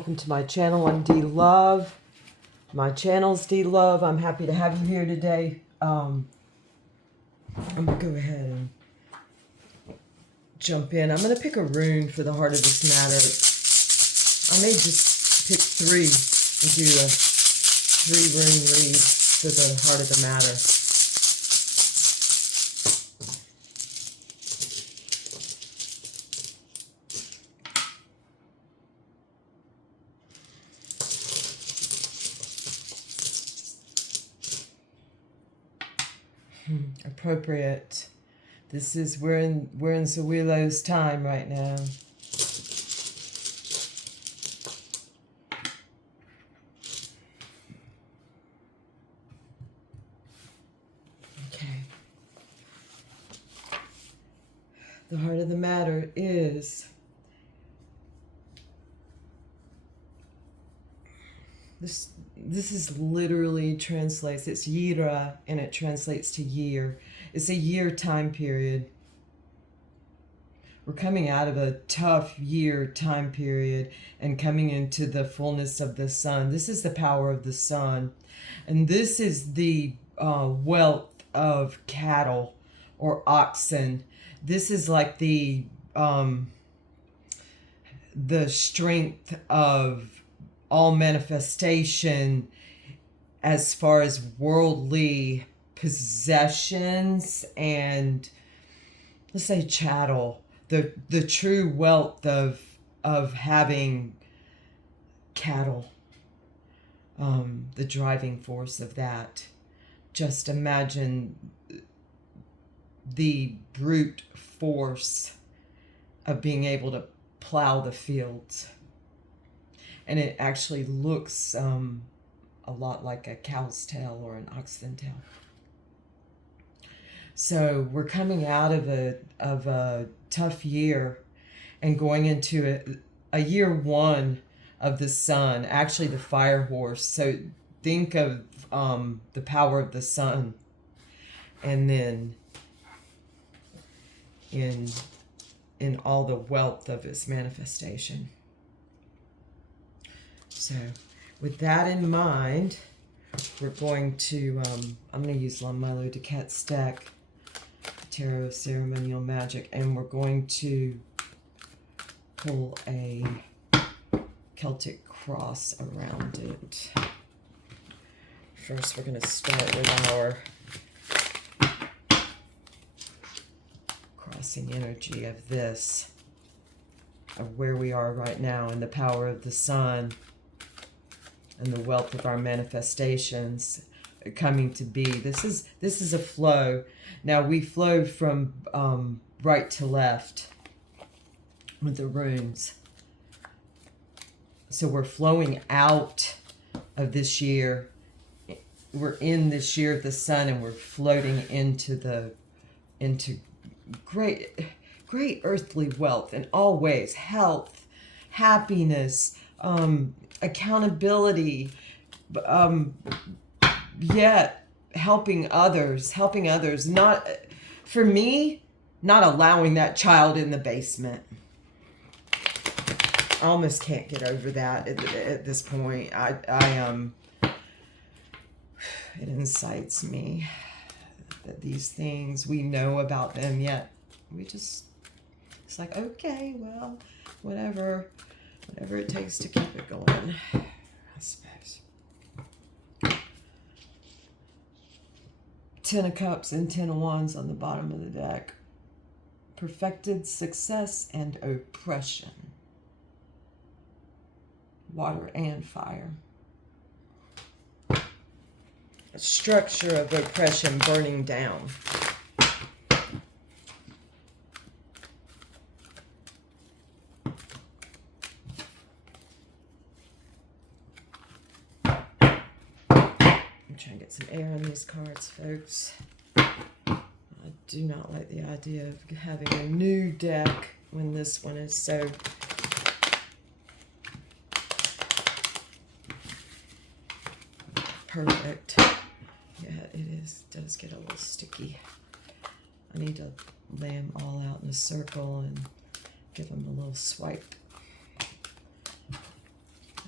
welcome to my channel. I'm D Love. My channel's D Love. I'm happy to have you here today. I'm gonna go ahead and jump in. I'm gonna pick a rune for the heart of this matter. I may just pick three and do a 3-rune read for the heart of the matter. Appropriate. This is we're in Sowelu's time right now. Okay. The heart of the matter is this is literally translates, it's Yira, and it translates to year. It's a year time period. We're coming out of a tough year time period and coming into the fullness of the sun. This is the power of the sun. And this is the wealth of cattle or oxen. This is like the strength of all manifestation as far as worldly possessions and, let's say, chattel. The true wealth of having cattle, the driving force of that. Just imagine the brute force of being able to plow the fields. And it actually looks a lot like a cow's tail or an oxen tail. So we're coming out of a tough year and going into a year one of the sun, actually the fire horse. So think of the power of the sun, and then in all the wealth of its manifestation. So with that in mind, we're going to, I'm going to use Lamelo Duquette's deck, Tarot Ceremonial Magic, and we're going to pull a Celtic cross around it. First, we're going to start with our crossing energy of this, of where we are right now in the power of the sun and the wealth of our manifestations coming to be. This is a flow. Now we flow from right to left with the runes. So we're flowing out of this year. We're in this year of the sun, and we're floating into great earthly wealth in all ways: health, happiness, accountability, yet helping others, not, for me, not allowing that child in the basement. I almost can't get over that at this point. It incites me that these things, we know about them, yet we just, it's like, okay, well, whatever it takes to keep it going, I suppose. 10 of Cups and 10 of Wands on the bottom of the deck. Perfected success and oppression. Water and fire. A structure of oppression burning down. Try and get some air on these cards, folks. I do not like the idea of having a new deck when this one is so perfect. Yeah, does get a little sticky. I need to lay them all out in a circle and give them a little swipe.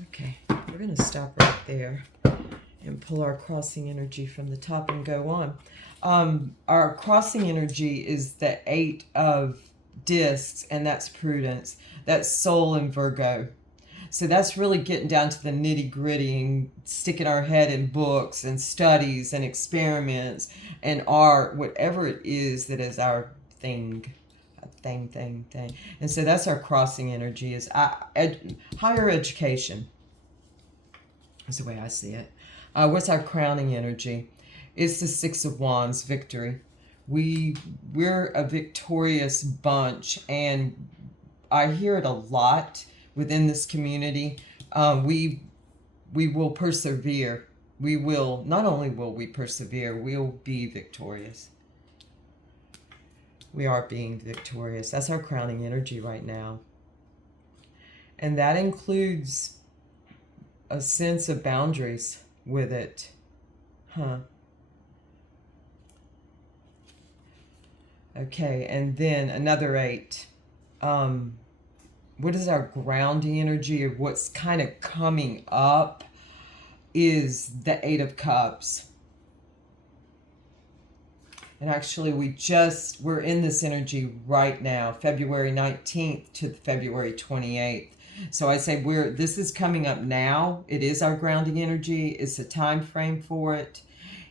Okay, we're going to stop right there and pull our crossing energy from the top and go on. Our crossing energy is the 8 of discs, and that's prudence. That's soul and Virgo. So that's really getting down to the nitty gritty and sticking our head in books and studies and experiments and art, whatever it is that is our thing. Thing. And so that's our crossing energy, is higher education. That's the way I see it. What's our crowning energy? It's the 6 of Wands, victory. We're a victorious bunch, and I hear it a lot within this community. We will persevere. We will, not only will we persevere, we'll be victorious. We are being victorious. That's our crowning energy right now. And that includes a sense of boundaries with it. Okay, and then another 8. What is our grounding energy, of what's kind of coming up, is the 8 of Cups. And actually we're in this energy right now, February 19th to February 28th. So I say this is coming up now. It is our grounding energy. It's a time frame for it.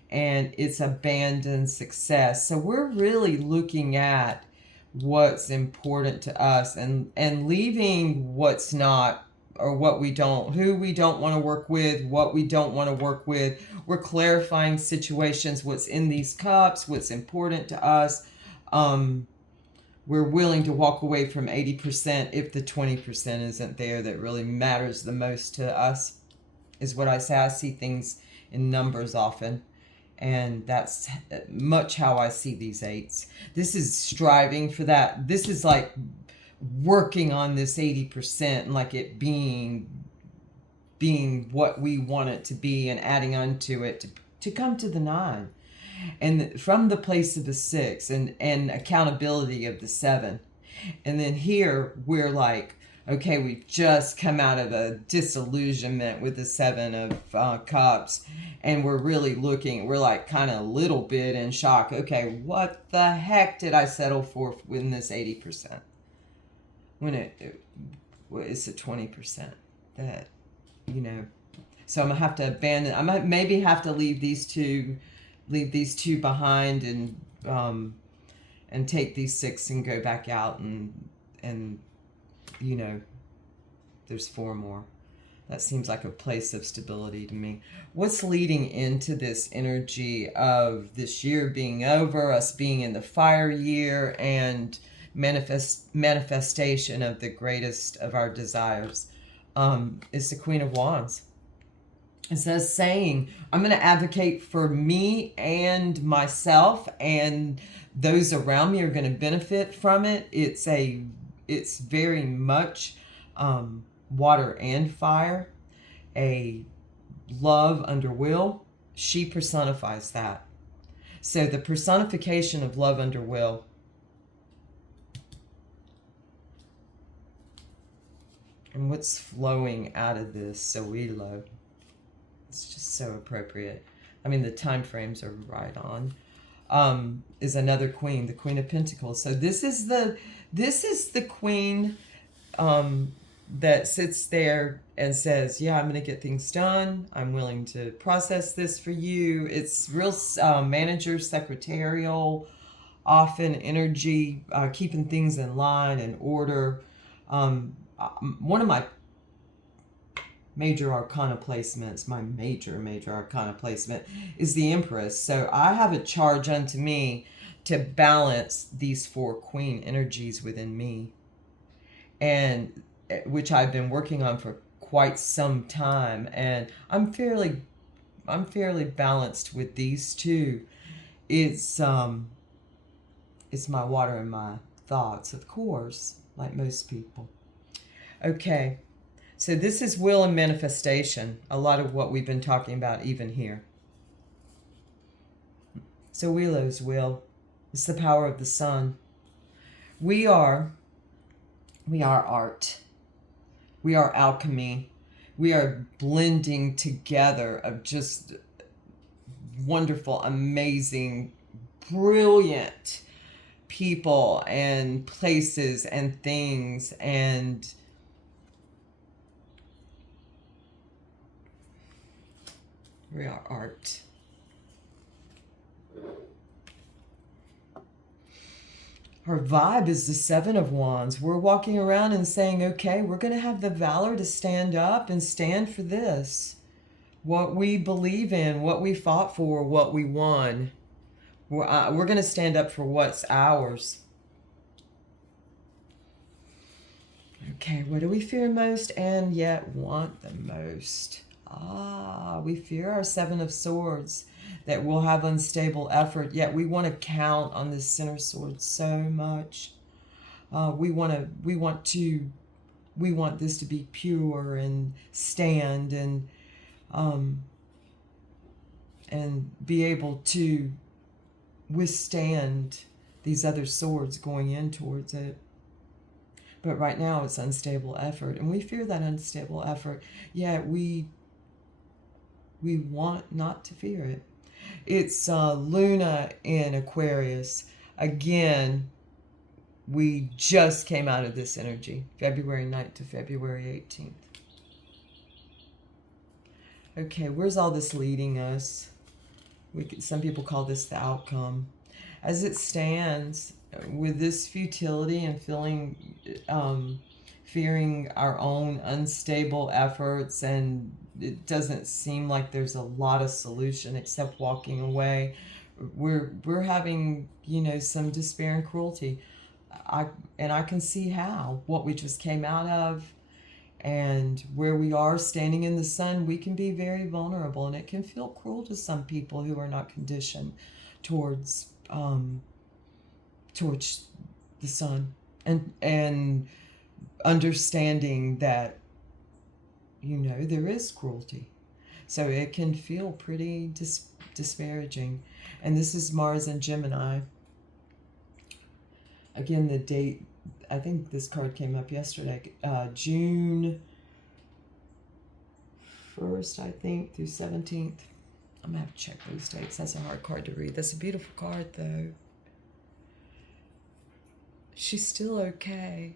And it's abandoned success. So we're really looking at what's important to us and leaving what's not, or what we don't, who we don't want to work with, what we don't want to work with. We're clarifying situations, what's in these cups, what's important to us. We're willing to walk away from 80% if the 20% isn't there that really matters the most to us, is what I say. I see things in numbers often, and that's much how I see these 8s. This is striving for that. This is like working on this 80% and like it being what we want it to be, and adding onto it to come to the 9. And from the place of the 6 and accountability of the 7. And then here we're like, okay, we've just come out of a disillusionment with the 7 of Cups, and we're really looking, we're like kind of a little bit in shock. Okay, what the heck did I settle for in this 80%? When it's a 20% that, so I'm gonna have to abandon, I might maybe have to leave these two behind, and take these 6 and go back out and there's 4 more. That seems like a place of stability to me. What's leading into this energy of this year being over, us being in the fire year, and manifestation of the greatest of our desires, is the Queen of Wands. It says saying, I'm going to advocate for me and myself, and those around me are going to benefit from it. It's very much water and fire, a love under will. She personifies that. So the personification of love under will. And what's flowing out of this Sowelu? It's just so appropriate. I mean, the time frames are right on. Is another queen, the Queen of Pentacles. So this is the queen that sits there and says, yeah, I'm going to get things done. I'm willing to process this for you. It's real manager, secretarial, often energy, keeping things in line and order. One of my major arcana placements, my major arcana placement, is the Empress. So I have a charge unto me to balance these 4 queen energies within me, and which I've been working on for quite some time, and I'm fairly balanced with these 2. It's my water and my thoughts, of course, like most people. Okay, so this is will and manifestation, a lot of what we've been talking about even here. So Sowelus will. It's the power of the sun. We are art. We are alchemy. We are blending together of just wonderful, amazing, brilliant people and places and things, and we are art. Our vibe is the Seven of Wands. We're walking around and saying, okay, we're going to have the valor to stand up and stand for this. What we believe in, what we fought for, what we won. We're going to stand up for what's ours. Okay, what do we fear most and yet want the most? We fear our Seven of Swords, that we'll have unstable effort, yet we want to count on this Center Sword so much. We want this to be pure and stand and be able to withstand these other swords going in towards it. But right now it's unstable effort, and we fear that unstable effort, yet we want not to fear it. It's Luna in Aquarius. Again, we just came out of this energy, February 9th to February 18th. Okay, where's all this leading us? Some people call this the outcome. As it stands, with this futility and fearing our own unstable efforts, and it doesn't seem like there's a lot of solution except walking away. We're having, some despair and cruelty. I can see how, what we just came out of, and where we are standing in the sun, we can be very vulnerable, and it can feel cruel to some people who are not conditioned towards the sun, and understanding that there is cruelty, so it can feel pretty disparaging. And this is Mars and Gemini. Again, the date, I think this card came up yesterday, June 1st, I think, through 17th. I'm gonna have to check those dates. That's a hard card to read. That's a beautiful card, though. She's still okay,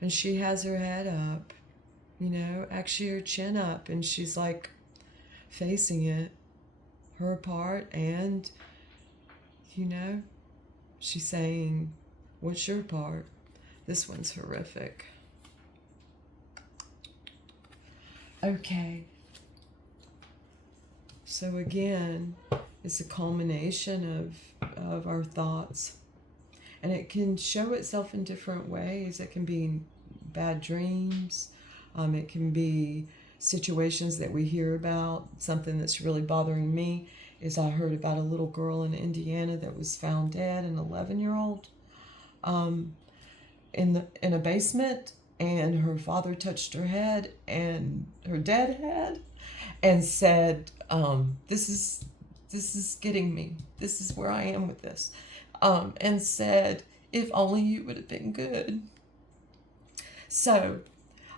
and she has her head up, actually her chin up, and she's like facing it, her part, and she's saying, what's your part? This one's horrific. Okay, so again, it's a culmination of our thoughts. And it can show itself in different ways. It can be bad dreams. It can be situations that we hear about. Something that's really bothering me is I heard about a little girl in Indiana that was found dead, an 11-year-old, in a basement, and her father touched her head, and her dead head, and said, "This is getting me. This is where I am with this." And said, if only you would have been good. So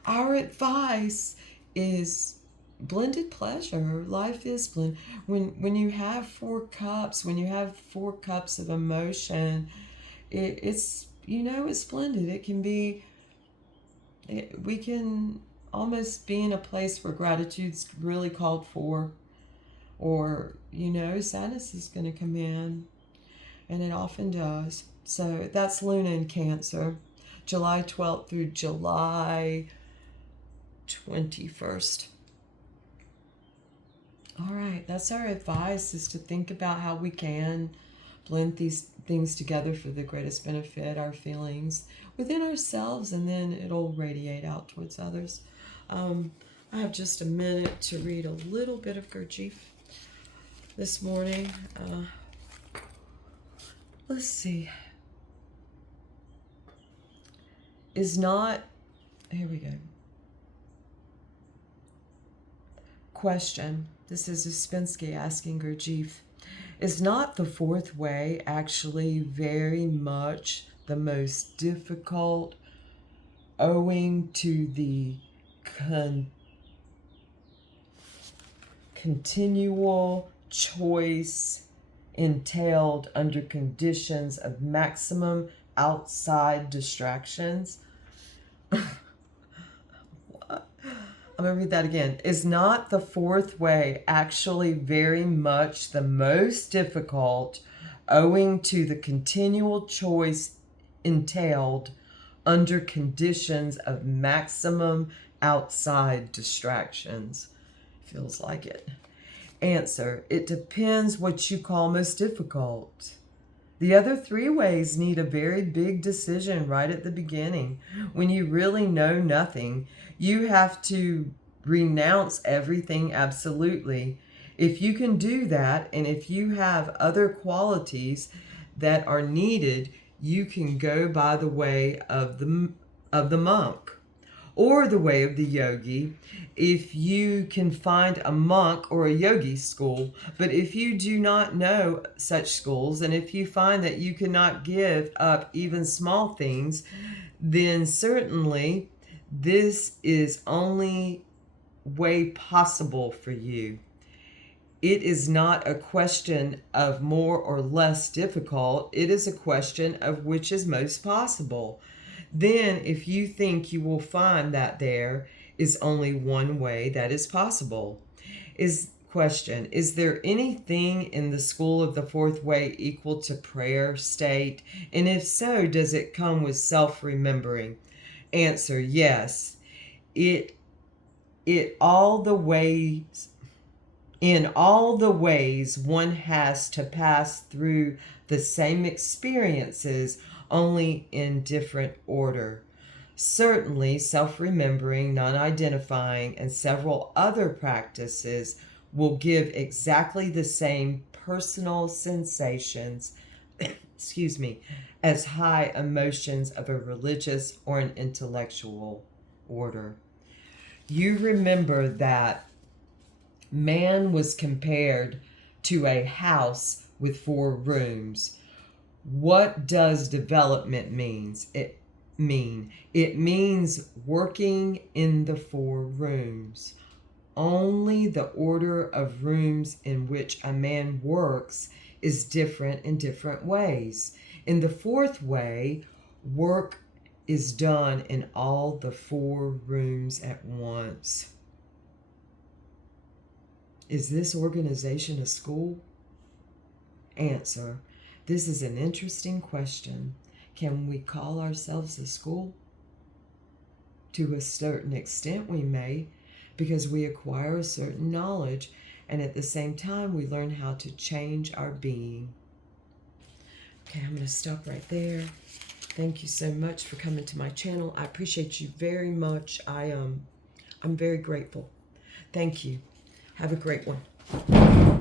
our advice is blended pleasure. Life is blended. When you have 4 cups, when you have 4 cups of emotion, it's it's blended. It can be, we can almost be in a place where gratitude's really called for, or sadness is going to come in. And it often does. So that's Luna in Cancer, July 12th through July 21st. All right, that's our advice, is to think about how we can blend these things together for the greatest benefit, our feelings within ourselves, and then it'll radiate out towards others. I have just a minute to read a little bit of Gurdjieff this morning. Let's see. Here we go. Question. This is Uspensky asking Gurdjieff. Is not the 4th way actually very much the most difficult, owing to the continual choice entailed under conditions of maximum outside distractions. I'm going to read that again. Is not the fourth way actually very much the most difficult, owing to the continual choice entailed under conditions of maximum outside distractions? Feels like it. Answer: it depends what you call most difficult. The other three ways need a very big decision right at the beginning. When you really know nothing, you have to renounce everything absolutely. If you can do that, and if you have other qualities that are needed, you can go by the way of the monk or the way of the yogi, if you can find a monk or a yogi school. But if you do not know such schools, and if you find that you cannot give up even small things, then certainly this is only way possible for you. It is not a question of more or less difficult. It is a question of which is most possible. Then, if you think you will find that there is only one way that is possible. Question: is there anything in the school of the fourth way equal to prayer state? And if so, does it come with self-remembering? Answer: yes. In all the ways one has to pass through the same experiences, only in different order. Certainly, self-remembering, non-identifying, and several other practices will give exactly the same personal sensations, as high emotions of a religious or an intellectual order. You remember that man was compared to a house with 4 rooms. What does development mean? It means working in the 4 rooms. Only the order of rooms in which a man works is different in different ways. In the fourth way, work is done in all the 4 rooms at once. Is this organization a school? Answer: this is an interesting question. Can we call ourselves a school? To a certain extent we may, because we acquire a certain knowledge, and at the same time we learn how to change our being. Okay, I'm going to stop right there. Thank you so much for coming to my channel. I appreciate you very much. I'm very grateful. Thank you. Have a great one.